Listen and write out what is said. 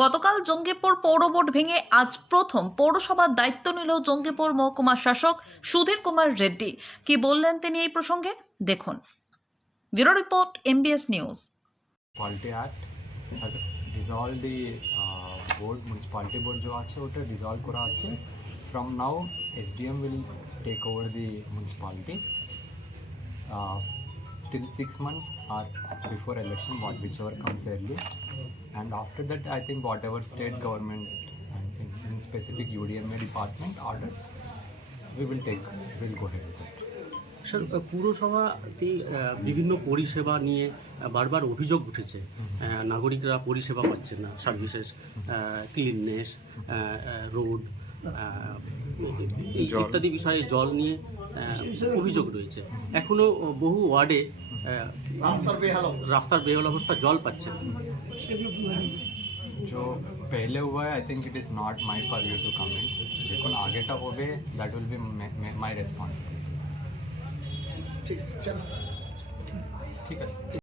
গতকাল জঙ্গিপুর পৌর বোর্ড ভেঙে আজ প্রথম পৌরসভার দায়িত্ব নিল জঙ্গিপুর মহকুমা শাসক সুধীর কুমার রেড্ডি। কি বললেন তিনি এই প্রসঙ্গে দেখুন। Bureau report, MBS news. Municipality Act has dissolved the board, municipality board जो আছে ওটা dissolve করা আছে। From now SDM will take over the municipality till 6 months or before election, whichever comes early, and after that I think whatever state government and in specific UDMA department orders, we will go ahead with it. Sir, পুরসভাতে বিভিন্ন পরিষেবা নিয়ে বারবার অভিযোগ উঠেছে। নাগরিকরা পরিষেবা পাচ্ছেন না, সার্ভিসেস, ক্লিননেস, রোড ইত্যাদি বিষয়ে জল নিয়ে অভিযোগ রয়েছে। এখনও বহু ওয়ার্ডে রাস্তার বেহাল অবস্থা, জল পাচ্ছেন। जो पहले हुआ है I think it is not my purview to comment. जो आगेटा होवे that will be my responsibility. ठीक है।